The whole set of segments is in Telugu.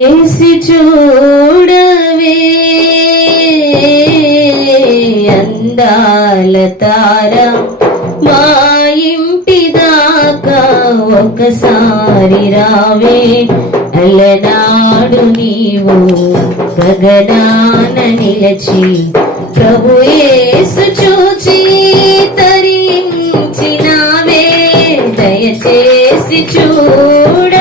ఏసి చూడవే అందాల తార మా ఇంటి దాకా ఒకసారి రావే. అలనాడు నీవు గగనాన నిలచి ప్రభు ఏసు చూచి తరించినావే. దయచేసి చూడ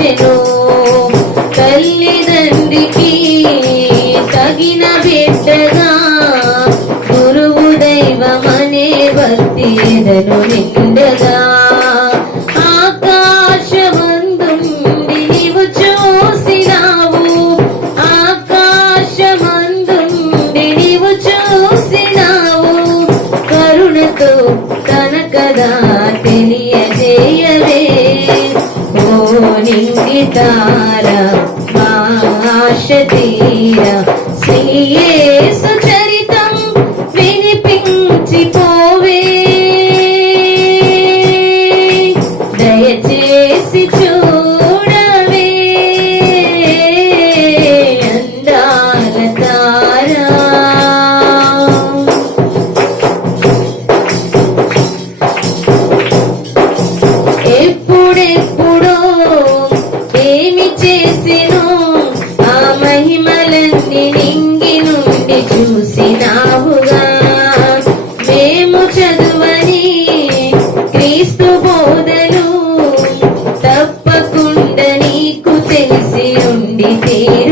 ప్రోచెను తల్లిదండ్రికి తగిన బిడ్డగా గురువు దైవమనే భక్తి ఎదను నిండగా. ఆకాశమందుండి నీవు చూసినావు. ఆకాశమందుండి నీవు చూసినావు. కరుణతో తన కదా తెలియజేయవే నింగి తార మా ఆశ తీర శ్రీయేసు చేసిను. ఆ మహిమలన్నీ నింగి నుండి చూసినావుగా. మేము చదువని క్రీస్తు బోధలు తప్పకుండా నీకు తెలిసి ఉండి తీరు.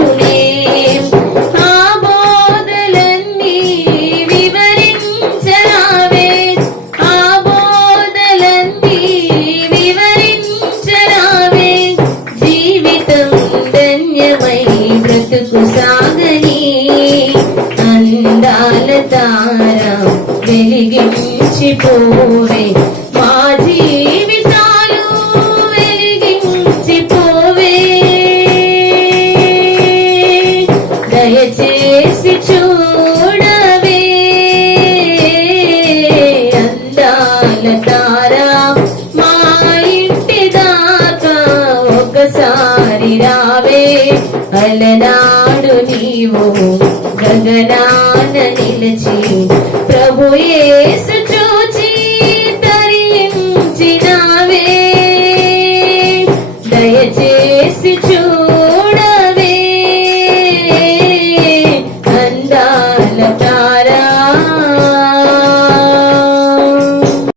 జీవితం ధన్యమై బ్రతుకు సాగని అందాల తార వెలిగించిపోవే మా జీవితాలు వెలిగించిపోవే. దయచేసి చూడవే అందాల తారా అలనాడు నీవు గగనాన నిలిచి ప్రభు యేసు చూచి తరించినావే. దయచేసి చూ